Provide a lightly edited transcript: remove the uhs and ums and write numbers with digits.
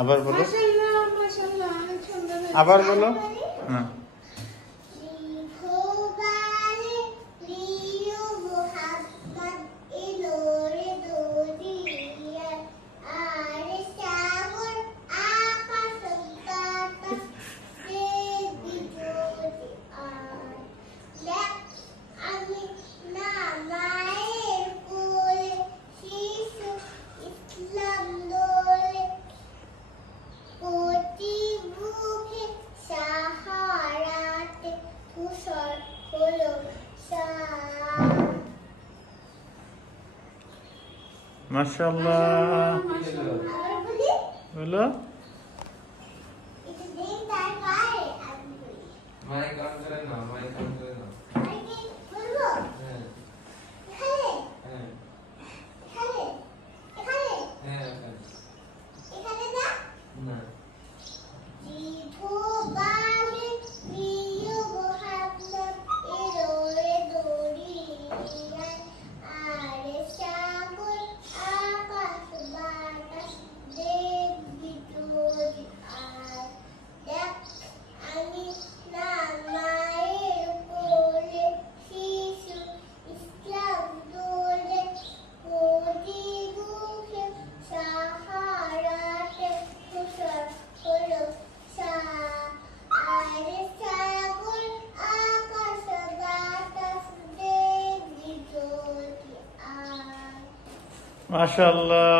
আবার বলো, মাশাআল্লাহ মাশাআল্লাহ, অনেক সুন্দর হয়েছে। আবার বলো। হ্যাঁ, মাশাআল্লাহ বলো। মাইক অন করে নাও, মাইক অন করে নাও। হ্যাঁ হ্যাঁ হ্যাঁ, না মাশাআল্লাহ।